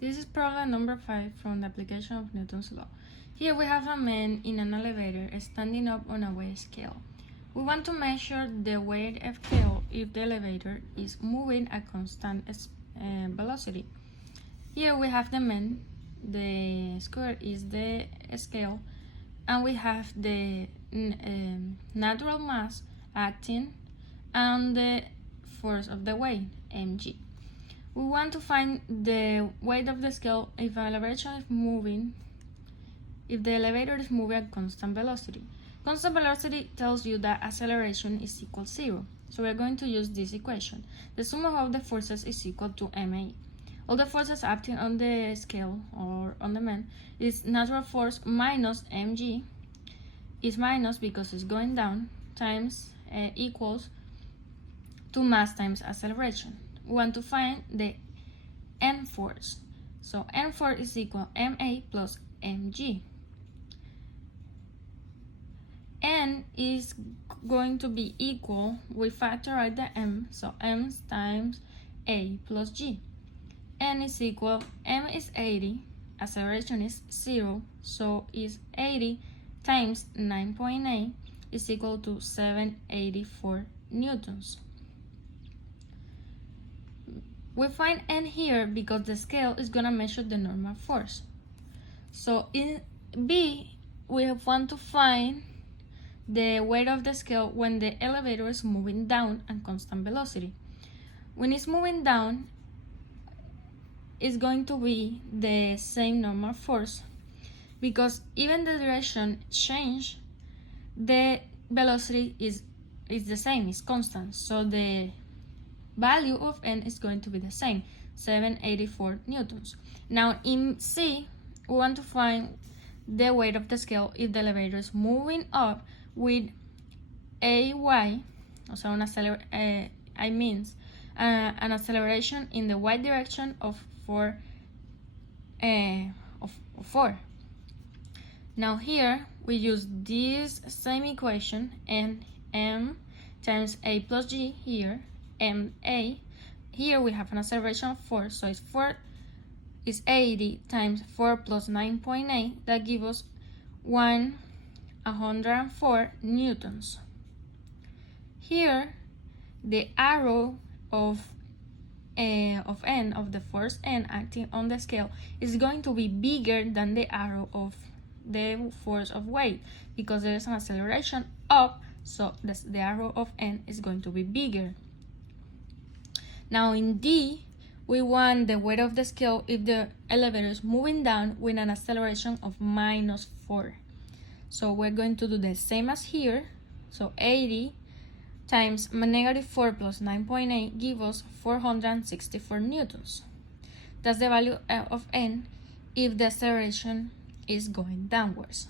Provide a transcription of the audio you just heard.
This is problem number 5 from the application of Newton's law. Here we have a man in an elevator standing up on a weight scale. We want to measure the weight scale if the elevator is moving at constant velocity. Here we have the man, the square is the scale, and we have the natural mass acting and the force of the weight, mg. We want to find the weight of the scale if the elevator is moving at constant velocity. Constant velocity tells you that acceleration is equal to 0. So we're going to use this equation. The sum of all the forces is equal to ma. All the forces acting on the scale or on the man is natural force minus mg, is minus because it's going down, times equals to mass times acceleration. We want to find the n force. So n force is equal to ma plus mg. N is going to be equal, we factorize the m, so m times a plus g. N is equal, m is 80, acceleration is 0, so is 80 times 9.8 is equal to 784 newtons. We find n here because the scale is going to measure the normal force. So in B, we want to find the weight of the scale when the elevator is moving down at constant velocity. When it's moving down, it's going to be the same normal force because even the direction change, the velocity is the same, it's constant. So the value of n is going to be the same, 784 newtons. Now in C, we want to find the weight of the scale if the elevator is moving up with ay, so an acceleration in the y direction of 4. Now here we use this same equation, and m times a plus g here, ma. Here we have an acceleration of 4, so it's 4 is 80 times 4 plus 9.8, that gives us 104 newtons. Here the arrow of n, of the force n acting on the scale, is going to be bigger than the arrow of the force of weight because there is an acceleration up, so the arrow of n is going to be bigger. Now in D, we want the weight of the scale if the elevator is moving down with an acceleration of -4. So we're going to do the same as here. So 80 times -4 plus 9.8 gives us 464 newtons. That's the value of n if the acceleration is going downwards.